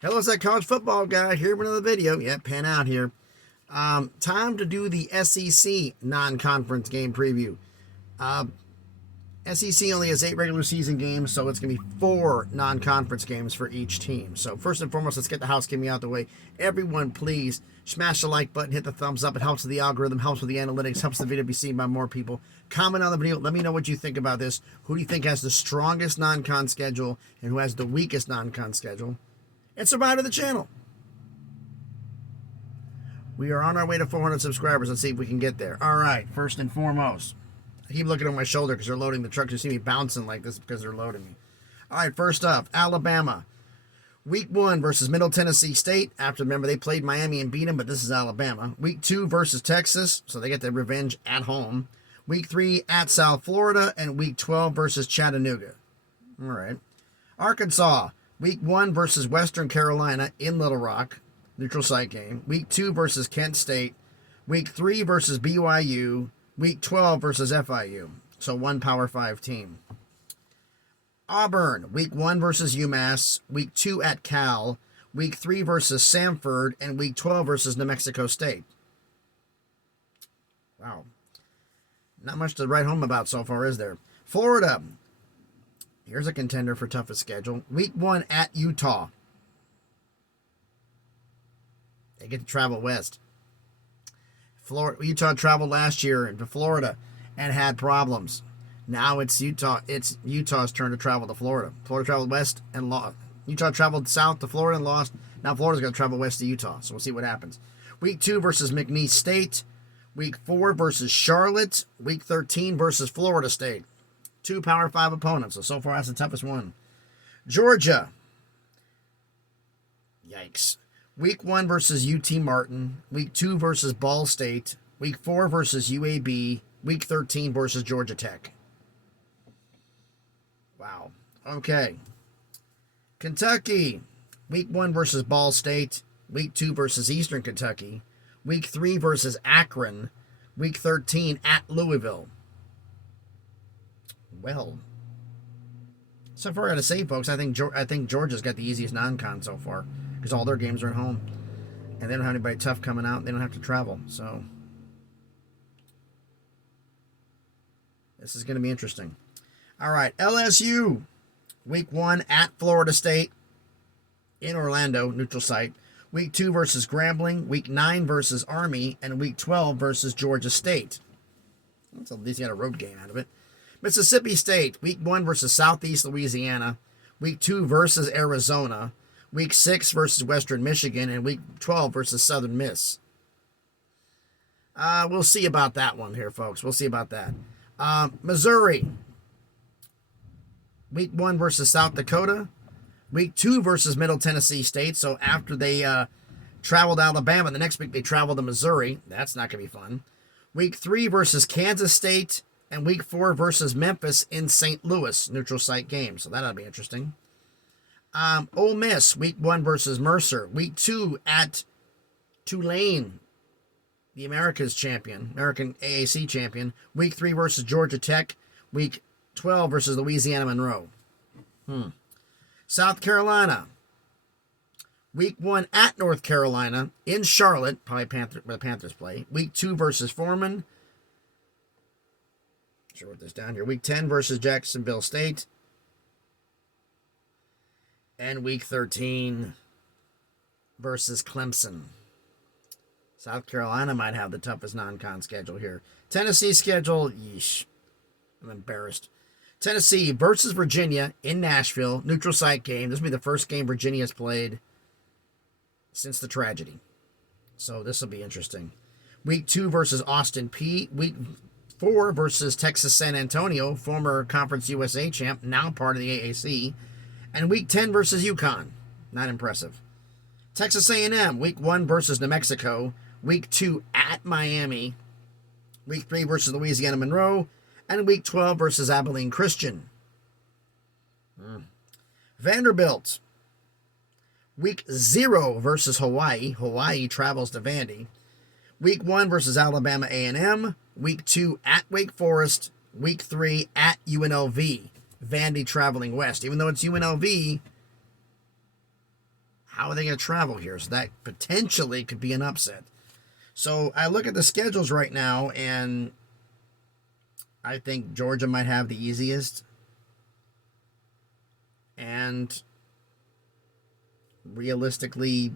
Hello, it's that college football guy here with another video. Yeah, pan out here. Time to do the SEC non-conference game preview. Uh, SEC only has 8 regular season games, so it's going to be 4 non-conference games for each team. So first and foremost, let's get the housekeeping out of the way. Everyone, please smash the like button, hit the thumbs up. It helps with the algorithm, helps with the analytics, helps the video be seen by more people. Comment on the video. Let me know what you think about this. Who do you think has the strongest non-con schedule and who has the weakest non-con schedule? And subscribe to the channel. We are on our way to 400 subscribers. Let's see if we can get there. All right, first and foremost, I keep looking at my shoulder because they're loading the truck. You see me bouncing like this because they're loading me. All right, first up, Alabama. Week 1 versus Middle Tennessee State. Remember, they played Miami and beat them, but this is Alabama. Week 2 versus Texas, so they get their revenge at home. Week 3 at South Florida, and Week 12 versus Chattanooga. All right. Arkansas. Week 1 versus Western Carolina in Little Rock, neutral site game. Week 2 versus Kent State. Week 3 versus BYU. Week 12 versus FIU. So one Power 5 team. Auburn, Week 1 versus UMass. Week 2 at Cal. Week 3 versus Samford. And Week 12 versus New Mexico State. Wow. Not much to write home about so far, is there? Florida. Here's a contender for toughest schedule. Week 1 at Utah. They get to travel west. Utah traveled last year into Florida and had problems. Now it's Utah's turn to travel to Florida. Florida traveled west and lost. Utah traveled south to Florida and lost. Now Florida's going to travel west to Utah. So we'll see what happens. Week 2 versus McNeese State. Week 4 versus Charlotte. Week 13 versus Florida State. 2 Power 5 opponents. So far, that's the toughest one. Georgia. Yikes. Week 1 versus UT Martin. Week 2 versus Ball State. Week 4 versus UAB. Week 13 versus Georgia Tech. Wow. Okay. Kentucky. Week 1 versus Ball State. Week 2 versus Eastern Kentucky. Week 3 versus Akron. Week 13 at Louisville. Well, so far I gotta say, folks, I think Georgia's got the easiest non-con so far because all their games are at home, and they don't have anybody tough coming out. They don't have to travel, so this is going to be interesting. All right, LSU, Week 1 at Florida State in Orlando, neutral site. Week 2 versus Grambling. Week 9 versus Army, and Week 12 versus Georgia State. That's at least you got a road game out of it. Mississippi State, Week 1 versus Southeast Louisiana. Week 2 versus Arizona. Week 6 versus Western Michigan. And Week 12 versus Southern Miss. We'll see about that one here, folks. We'll see about that. Missouri, Week 1 versus South Dakota. Week 2 versus Middle Tennessee State. So after they traveled to Alabama, the next week they traveled to Missouri. That's not going to be fun. Week 3 versus Kansas State. And Week 4 versus Memphis in St. Louis, neutral site game. So that ought to be interesting. Ole Miss, Week 1 versus Mercer. Week 2 at Tulane, the American AAC champion. Week 3 versus Georgia Tech. Week 12 versus Louisiana Monroe. South Carolina, Week 1 at North Carolina in Charlotte, probably where the Panthers play. Week 2 versus Foreman. I wrote this down here. Week 10 versus Jacksonville State. And Week 13 versus Clemson. South Carolina might have the toughest non-con schedule here. Tennessee schedule, yeesh. I'm embarrassed. Tennessee versus Virginia in Nashville. Neutral site game. This will be the first game Virginia has played since the tragedy. So this will be interesting. Week 2 versus Austin Peay. Week 4 versus Texas San Antonio, former Conference USA champ, now part of the AAC. And Week 10 versus UConn. Not impressive. Texas A&M, Week 1 versus New Mexico. Week 2 at Miami. Week 3 versus Louisiana Monroe. And Week 12 versus Abilene Christian. Vanderbilt, Week 0 versus Hawaii. Hawaii travels to Vandy. Week 1 versus Alabama A&M. Week 2 at Wake Forest. Week 3 at UNLV. Vandy traveling west. Even though it's UNLV, how are they going to travel here? So that potentially could be an upset. So I look at the schedules right now, and I think Georgia might have the easiest. And realistically,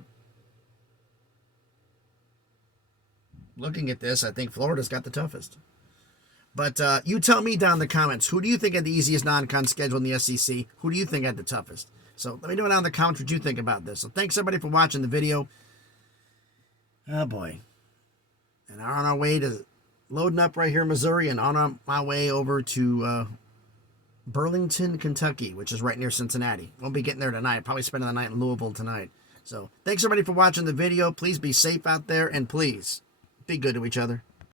looking at this, I think Florida's got the toughest. But you tell me down in the comments, who do you think had the easiest non-con schedule in the SEC? Who do you think had the toughest? So let me know down in the comments what you think about this. So thanks everybody for watching the video. Oh boy. And we're on our way to loading up right here in Missouri, and on my way over to Burlington, Kentucky, which is right near Cincinnati. Won't be getting there tonight. Probably spending the night in Louisville tonight. So thanks everybody for watching the video. Please be safe out there, and please be good to each other.